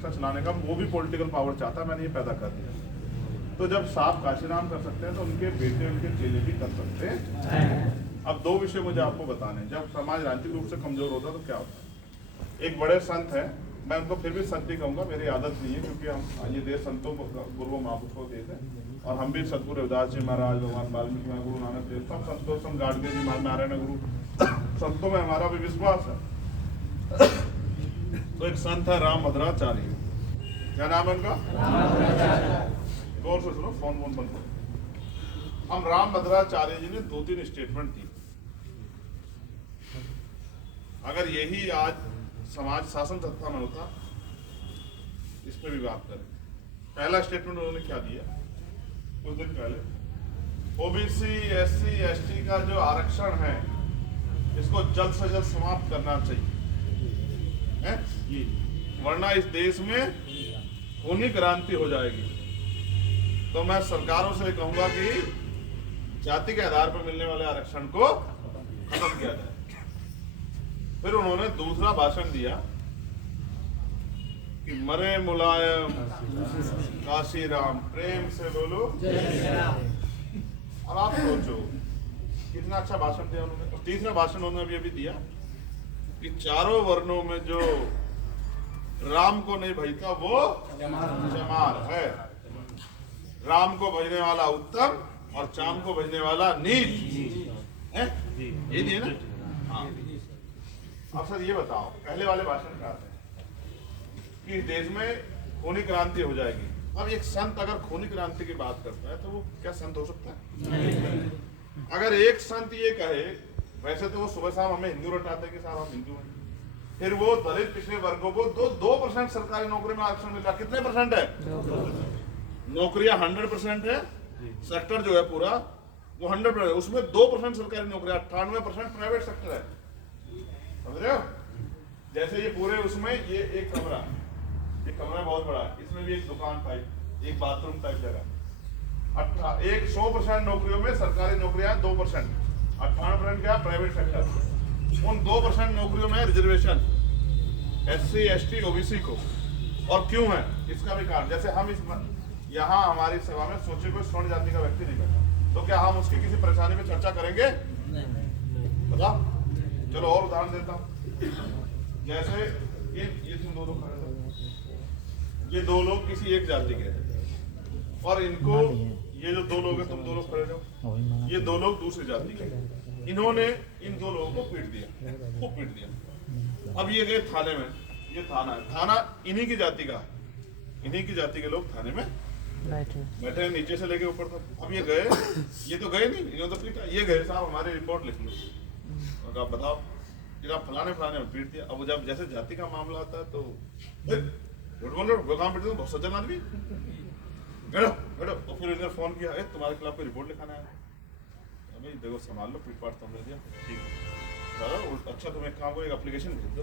Rickshaw चलाने का, वो भी पॉलिटिकल पावर चाहता है, मैंने ये पैदा कर दिया। तो जब साहब काशीराम कर सकते हैं तो उनके बेटे उनके चेले भी कर सकते हैं। अब दो विषय मुझे आपको बताने, जब समाज राजनीतिक रूप से कमजोर होता तो क्या होता है। एक बड़े संत है, मैं उनको फिर भी संत ही कहूँगा, मेरी आदत नहीं है, क्योंकि हम ये देश संतों गुरुओं महापुरुषों देश है, और हम भी सतगुरु रविदास जी महाराज, भगवान वाल्मीकि महाराज, गुरु नानक देव, सब संतों, संत गाडगे जी महाराज, नारायण गुरु, संतों में हमारा भी विश्वास है। तो एक संत है राम भद्राचार्य, क्या नाम है उनका? गौर से सुनो, फोन बंद करो। हम राम भद्राचार्य जी ने 2-3 स्टेटमेंट दी। अगर यही आज समाज शासन सत्ता में होता, इस पे भी बात करें। पहला स्टेटमेंट उन्होंने क्या दिया कुछ दिन पहले, ओबीसी एससी एसटी का जो आरक्षण है इसको जल्द से जल्द समाप्त करना चाहिए है? वरना इस देश में खूनी क्रांति हो जाएगी। तो मैं सरकारों से कहूंगा कि जाति के आधार पर मिलने वाले आरक्षण को खत्म किया जाए। फिर उन्होंने दूसरा भाषण दिया कि मरे मुलायम काशीराम, प्रेम से बोलो। अब आप सोचो कितना अच्छा भाषण दिया उन्होंने। और तीसरा भाषण उन्होंने अभी दिया कि चारों वर्णों में जो राम को नहीं भजता वो चमार है। राम को भजने वाला उत्तम और चाम को भजने वाला नीच है, ये दिए ना। हाँ, अब सर ये बताओ, पहले वाले भाषण का कि देश में खूनी क्रांति हो जाएगी। अब एक संत अगर खूनी क्रांति की बात करता है तो वो क्या संत हो सकता है? अगर एक संत ये कहे, वैसे तो वो सुबह शाम हमें हिंदू रटाते हैं कि साहब हम हिंदू हैं, फिर वो दलित पिछड़े वर्गों को 2% सरकारी नौकरी में आरक्षण मिल रहा। कितने परसेंट है? नौकरियां 100% है, सेक्टर जो है पूरा वो 100%, उसमें 2% सरकारी नौकरियां, 98% प्राइवेट सेक्टर है। समझ रहे हो? जैसे ये पूरे उसमें ये एक कमरा बहुत बड़ा है, इसमें भी एक दुकान टाइप, एक बाथरूम टाइप जगह। 100% नौकरियों में सरकारी नौकरियां 2%, 98% क्या प्राइवेट सेक्टर। उन 2% नौकरियों में रिजर्वेशन एससी एसटी ओबीसी को। और क्यों है इसका भी कारण, जैसे हम इस यहाँ हमारी सेवा में सोचे कोई स्वर्ण जाति का व्यक्ति नहीं बैठा, तो क्या हम उसकी किसी परेशानी में चर्चा करेंगे? बताओ। चलो और उदाहरण देता हूँ। जैसे ये तुम दो लोग खड़े हो, ये 2 लोग किसी एक जाति के हैं, और इनको ये जो 2 लोग हैं, तुम 2 लोग खड़े हो, ये 2 लोग दूसरी जाति के। इन्होंने इन 2 लोगों को पीट दिया, खूब पीट दिया। अब ये गए थाने में, ये थाना है, थाना इन्हीं की जाति का, इन्हीं की जाति के लोग थाने में बैठे नीचे से लेके ऊपर तक। अब ये गए, ये तो गए नहीं, इन्होंने तो पीटा। ये गए, साहब हमारी रिपोर्ट लिख लो। आप बताओ कि आप फलाने में पीट दिया। अब जब जैसे जाति का मामला आता है तो झूठ बोल रहे हो, काम पीट दो, बहुत सज्जन आदमी, बैठो बैठो। तो फिर इन्होंने फोन किया, तुम्हारे खिलाफ कोई रिपोर्ट लिखाना है। अभी देखो संभाल लो, पीट पाट तुमने दिया, ठीक। अच्छा तुम एक काम करो, एक एप्लीकेशन भेज दो।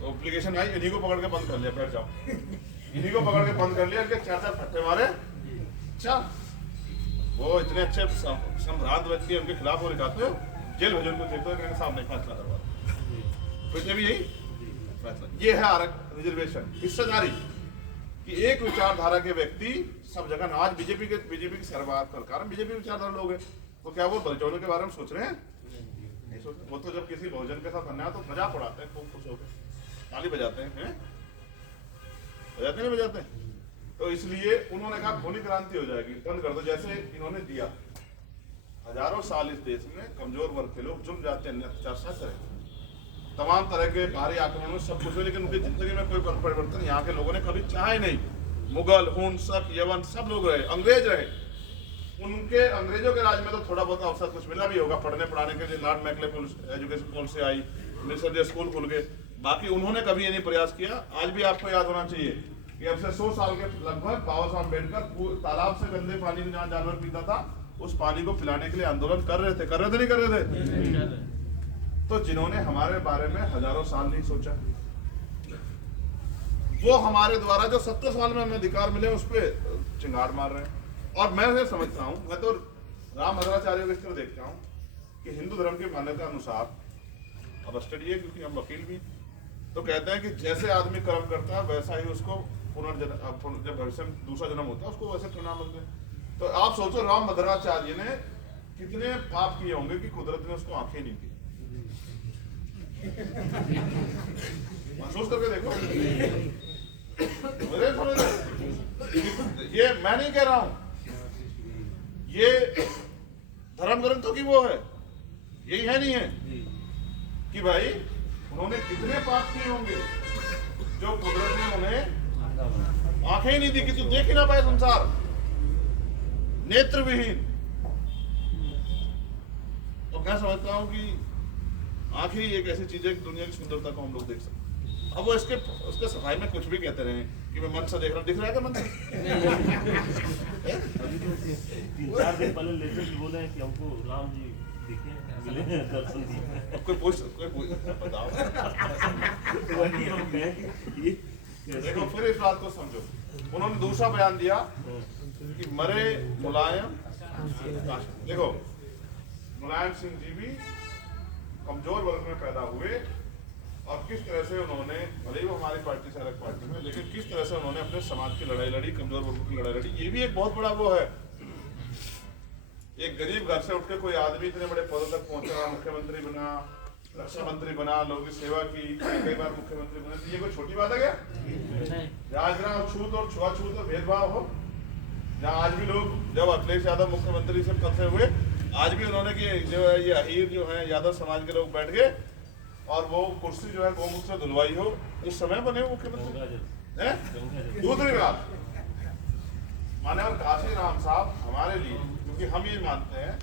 तो एप्लीकेशन आई, इन्हीं को पकड़ के बंद कर लिया, बैठ जाओ। इन्हीं को पकड़ के बंद कर लिया, 4 फट्टे मारे। अच्छा, वो इतने अच्छे संभ्रांत व्यक्ति उनके खिलाफ वो लिखाते हो, जेल भेजो उनको, देखो कहने सामने फैसला करवा। फिर भी यही फैसला, ये है रिजर्वेशन, हिस्सेदारी कि एक विचारधारा के व्यक्ति सब जगह। आज बीजेपी की सरकार, बीजेपी विचारधारा लोग हैं, तो क्या वो बलचौलों के बारे में सोच रहे हैं? नहीं सोच रहे। वो तो जब किसी बहुजन के साथ अन्याय तो मजाक उड़ाते हैं, खूब खुश होकर ताली बजाते हैं, बजाते नहीं बजाते। तो इसलिए उन्होंने कहा खूनी क्रांति हो जाएगी, बंद कर दो। जैसे इन्होंने दिया, हजारों साल इस देश में कमजोर वर्ग के लोग जुर्म जाते हैं, अत्याचार करें, तमाम तरह के भारी आक्रमणों सब कुछ हुए, लेकिन उनकी जिंदगी में कोई परिवर्तन यहाँ के लोगों ने कभी चाहा ही नहीं। मुगल, हुन, शक, यवन सब लोग रहे, अंग्रेज रहे, उनके अंग्रेजों के राज में तो थोड़ा बहुत अवसर कुछ मिला भी होगा पढ़ने पढ़ाने के लिए। लॉर्ड मैकले एजुकेशन पॉलिसी आई, मिशनरी स्कूल खुल गए, बाकी उन्होंने कभी ये नहीं प्रयास किया। आज भी आपको याद होना चाहिए कि अब से 100 साल के लगभग बाबा साहब अम्बेडकर तालाब से गंदे पानी में जहाँ जानवर पीता था, उस पानी को पिलाने के लिए आंदोलन कर रहे थे नहीं कर रहे थे? तो जिन्होंने हमारे बारे में हजारों साल नहीं सोचा, वो हमारे द्वारा जो 70 साल में हमें अधिकार मिले उस पर चिंगार मार रहे हैं। और मैं ये समझता हूँ, मैं तो राम भद्राचार्य को इस तरह देखता हूँ कि हिंदू धर्म की मान्यता अनुसार, अब स्टडी है क्योंकि हम वकील भी, तो कहते हैं कि जैसे आदमी कर्म करता है वैसा ही उसको पुनर्जन्म, जब भविष्य में दूसरा जन्म होता है उसको वैसे परिणाम मिलते हैं। तो आप सोचो राम भद्राचार्य ने कितने पाप किए होंगे कि कुदरत ने उसको आंखें नहीं दी। महसूस करके देखो। ये मैं नहीं कह रहा हूं, ये धर्म ग्रंथों की वो है, यही है नहीं है कि भाई उन्होंने कितने पाप किए होंगे जो कुदरत ने उन्हें आंखें ही नहीं दी कि तू देख ही ना पाए संसार, नेत्र विहीन। तो मैं समझता हूं कि आंखें ही एक ऐसी चीज है कि दुनिया की सुंदरता को हम लोग देख सकते हैं। अब वो उसके सफाई में कुछ भी कहते रहे कि मैं मन से देख रहा हूँ, दिख रहा है क्या मन से? 3-4 दिन पहले लेटेस्ट बोले हैं कि हमको राम जी दिखे, मिले, दर्शन दिए। कोई बताओ। देखो फिर इस बात को समझो, उन्होंने दूसरा बयान दिया कि मरे मुलायम। देखो मुलायम सिंह जी भी कमजोर वर्ग में पैदा हुए और किस तरह से उन्होंने, भले ही वो हमारी पार्टी से अलग पार्टी में, लेकिन किस तरह से उन्होंने अपने समाज की लड़ाई लड़ी, कमजोर वर्गों की लड़ाई लड़ी। ये भी एक बहुत बड़ा वो है। एक गरीब घर से उठ के कोई आदमी इतने बड़े पदों तक पहुंचा, मुख्यमंत्री बना, रक्षा मंत्री बना, लोगों की सेवा की, कई बार मुख्यमंत्री बना। ये कोई छोटी बात है क्या? जहाँ जहाँ छूत और छुआछूत और भेदभाव हो, जहाँ आज भी लोग, जब अखिलेश यादव मुख्यमंत्री से पद से हुए, आज भी उन्होंने कि जो है ये अहीर जो है यादव समाज के लोग बैठ गए और वो कुर्सी जो है गोमुख से धुलवाई हो, उस समय बने मुख्यमंत्री। दूसरी बात, माननीय काशी राम साहब हमारे लिए, क्योंकि हम ये मानते हैं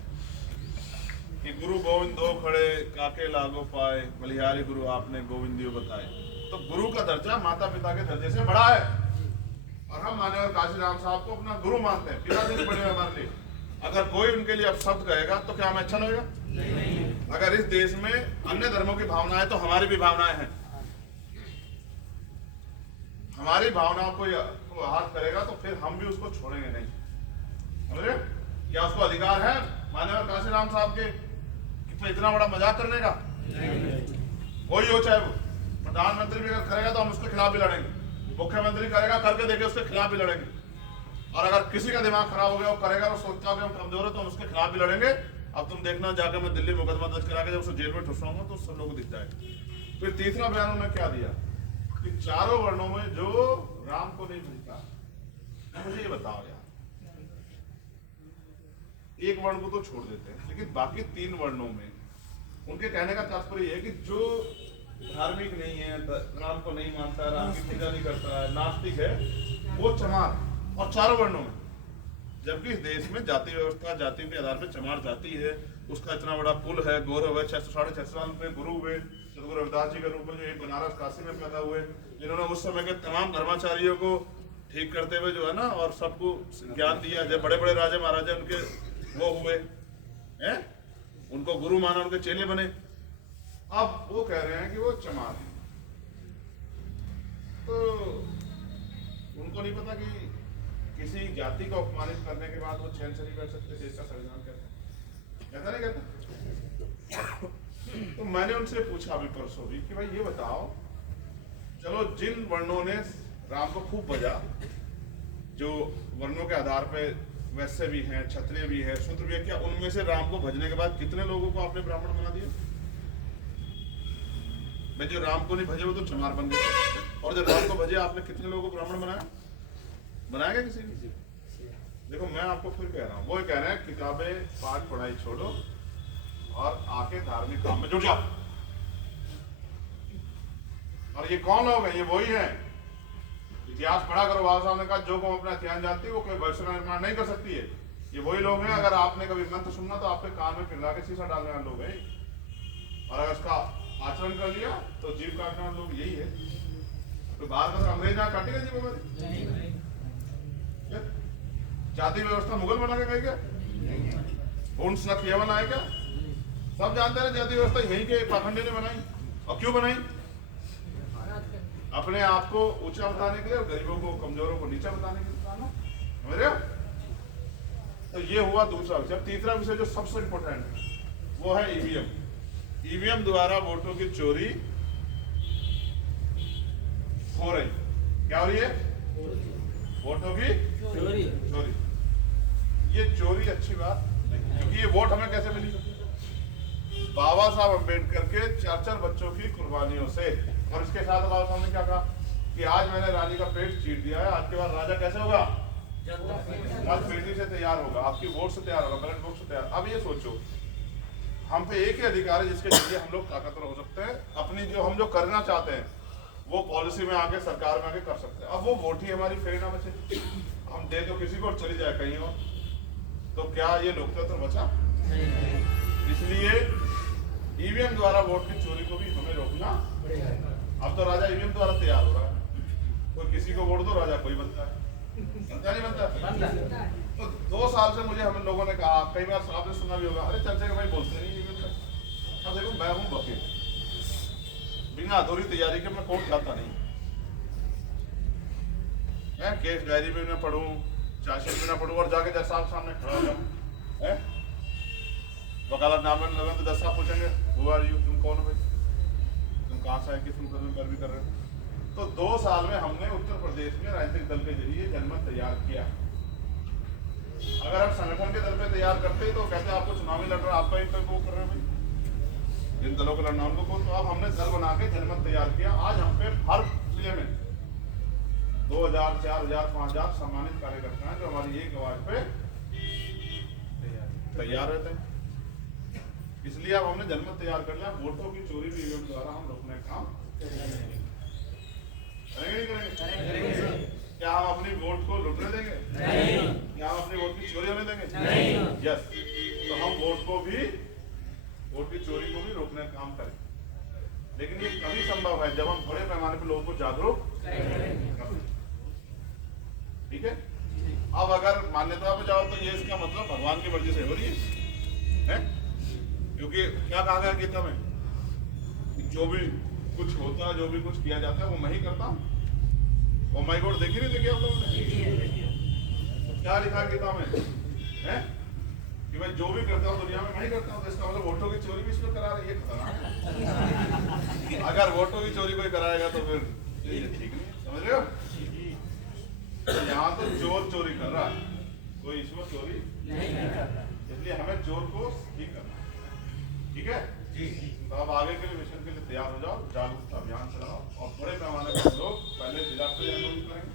कि गुरु गोविंद दो खड़े काके लागो पाए, बलिहारी गुरु आपने गोविंदियो बताए। तो गुरु का दर्जा माता पिता के दर्जे से बड़ा है और हम माननीय काशी राम साहब को अपना गुरु मानते हैं, पिता से बड़े हमारे लिए। अगर कोई उनके लिए अपशब्द कहेगा तो क्या हमें अच्छा लगेगा? नहीं। अगर इस देश में अन्य धर्मों की भावनाएं, तो हमारी भी भावनाएं हैं, हमारी भावनाओं को आहत करेगा तो फिर हम भी उसको छोड़ेंगे नहीं। समझे? क्या उसको अधिकार है माननीय काशी राम साहब के कि इतना बड़ा मजाक करने का? कोई हो, चाहे वो प्रधानमंत्री भी अगर करेगा तो हम उसके खिलाफ भी लड़ेंगे, मुख्यमंत्री करेगा करके देखे उसके खिलाफ भी लड़ेंगे। और अगर किसी का दिमाग खराब हो गया, वो करेगा, वो सोचता हो कि हम कमजोर है, तो हम उसके खिलाफ भी लड़ेंगे। अब तुम देखना, जाकर मैं दिल्ली मुकदमा दर्ज करा के जब उसे जेल में ठुसाऊंगा तो सब लोगों को दिख जाएगा। फिर तीसरा बयान उन्होंने क्या दिया कि चारों वर्णों में जो राम को नहीं भजता। मुझे ये बताओ यार, एक वर्ण को तो छोड़ देते हैं, लेकिन बाकी 3 वर्णों में उनके कहने का तात्पर्य है कि जो धार्मिक नहीं है, राम को नहीं मानता, राम की पूजा नहीं करता, नास्तिक है, वो चमार। और चारों वर्णों में, जबकि इस देश में जाति व्यवस्था, जाति के आधार पर चमार जाति है, उसका इतना बड़ा कुल है, गौरव है। 600-650 साल में गुरु हुए सदगुरु रविदास जी के रूप में, जो एक बनारस काशी में पैदा हुए, जिन्होंने उस समय के तमाम धर्माचार्यों को ठीक करते हुए जो है ना, और सबको ज्ञान दिया। जब बड़े बड़े राजा महाराजा उनके वो हुए हैं, उनको गुरु माना, उनके चेले बने। अब वो कह रहे हैं कि वो चमार है, तो उनको नहीं पता कि किसी जाति को अपमानित करने के बाद वो चैन से नहीं बैठ सकते, देश का संविधान कहता है, ऐसा नहीं कहता। तो मैंने उनसे पूछा अभी परसों भी कि भाई ये बताओ, चलो जिन वर्णों ने राम को खूब भजा, जो वर्णों के आधार पे वैश्य भी हैं, क्षत्रिय भी है, शूद्र भी है, क्या उनमें से राम को भजने के बाद कितने लोगों को आपने ब्राह्मण बना दिया? भाई जो राम को नहीं भजे वो तो चमार बन गए, और जो राम को भजे आपने कितने लोगों को ब्राह्मण बनाया? बनाएगा किसी भी? देखो मैं आपको फिर कह रहा हूँ, वो कह रहे हैं किताबें पाठ पढ़ाई छोड़ो और आके धार्मिक काम में जुट जाओ। और ये कौन लोग हैं? ये वही हैं, इतिहास पढ़ा करो। बाबा साहब ने कहा जो कौम अपना इतिहास जानती है वो कोई भविष्य का निर्माण नहीं कर सकती है। ये वही लोग हैं, अगर आपने कभी मंत्र सुनना तो आपके कान में पिघला के शीशा डालने वाले लोग हैं, और अगर इसका आचरण कर लिया तो जीव काटने वाले लोग यही है। तो बाहर का अंग्रेज यहाँ काटेगा जीव हमारी? जाति व्यवस्था मुगल बना के गए क्या? ये बनाया क्या? सब जानते हैं जाति व्यवस्था यहीं के पाखंडी ने बनाई। और क्यों बनाई? अपने आप को ऊंचा बताने के लिए और गरीबों को, कमजोरों को नीचा बताने के लिए। समझ रहे हो? तो ये हुआ दूसरा विषय। तीसरा विषय जो सबसे इंपॉर्टेंट है वो है ईवीएम। ईवीएम द्वारा वोटों की चोरी हो रही। क्या हो रही है? वोटों की चोरी। ये चोरी अच्छी बात नहीं, क्योंकि ये वोट हमें कैसे मिली? बाबा साहब अम्बेडकर के 4 बच्चों की कुर्बानियों से। और इसके साथ बाबा साहब ने क्या कहा कि आज मैंने रानी का पेट चीर दिया है, आज के बाद राजा कैसे होगा? आज बेटी से तैयार होगा, आपकी वोट से तैयार होगा, बैलेट बॉक्स से तैयार। अब ये सोचो, हम पे एक ही अधिकार है जिसके जरिए हम लोग ताकतवर हो सकते हैं, अपनी हम जो करना चाहते हैं वो पॉलिसी में आके, सरकार में आके कर सकते हैं। अब वो वोट ही हमारी फेरी ना बचे, हम दे तो किसी को और चली जाए कहीं और, तो क्या ये लोकतंत्र बचा? इसलिए ईवीएम द्वारा वोट की चोरी को भी हमें रोकना पड़ेगा। अब तो राजा ईवीएम द्वारा तैयार हो रहा है, कोई किसी को वोट दो राजा कोई बनता है, बनता नहीं बनता? तो 2 साल से मुझे हम लोगों ने कहा, कई बार आपने सुना भी होगा, अरे चर्चा के भाई बोलते नहीं ईवीएम का। अब देखो मैं हूँ वकील, बिना अधूरी तैयारी के मैं कोर्ट जाता नहीं। मैं केस डायरी में ना पढ़ूं, चार्जशीट में ना पढ़ूं, और जाके जज साहब सामने खड़ा हो जाऊं, वकालत नाम लगा तो जज साहब पूछेंगे हु आर यू, तुम कौन हो भाई, तुम कहाँ से आए, किस मुकदमे पर भी कर रहे हो? तो 2 साल में हमने उत्तर प्रदेश में राजनीतिक दल के जरिए जनमत तैयार किया। अगर हम संगठन के दल पे तैयार करते तो कहते आपको चुनावी लड़ रहा, आपका इंटरव्यू कर रहे हैं भाई, जिन दलों को लड़ना उनको कौन। तो अब हमने दल बना के जनमत तैयार किया। आज हम पे हर जिले में 2000, 4000, 5000 सम्मानित कार्यकर्ता हैं जो हमारी एक आवाज पे तैयार रहते हैं। इसलिए अब हमने जनमत तैयार कर लिया। वोटों की चोरी भी ईवीएम द्वारा हम रोकने का काम करेंगे नहीं करेंगे? क्या हम अपनी वोट को लुटने देंगे? नहीं। क्या हम अपनी वोट की चोरी होने देंगे? नहीं। यस, तो हम वोट की चोरी को भी रोकने का काम करें। लेकिन ये तभी संभव है जब हम बड़े पैमाने पर लोगों को जागरूक करें। ठीक है? अब अगर मान्यता पे जाओ तो ये इसका मतलब भगवान की मर्जी से हो रही है? क्योंकि क्या कहा गया गीता में, जो भी कुछ होता है, जो भी कुछ किया जाता है वो मैं ही करता हूँ। ओ माय गॉड, देखी नहीं देखी आप लोगों ने? क्या लिखा गीता में है कि भाई जो भी करता हूँ दुनिया में मैं ही करता हूँ। तो इसका मतलब वोटों की चोरी भी इसमें करा रही है, खतरा। अगर वोटों की चोरी कोई कराएगा तो फिर ये ठीक नहीं, समझ रहे हो? यहाँ तो चोर चोरी कर रहा है, कोई इसमें चोरी नहीं कर रहा। इसलिए हमें चोर को ठीक करना है। ठीक है जी? तो अब आगे के लिए मिशन के लिए तैयार हो जाओ, जागरूकता अभियान चलाओ, और बड़े पैमाने पर लोग पहले जिला स्तरीय आंदोलन करेंगे,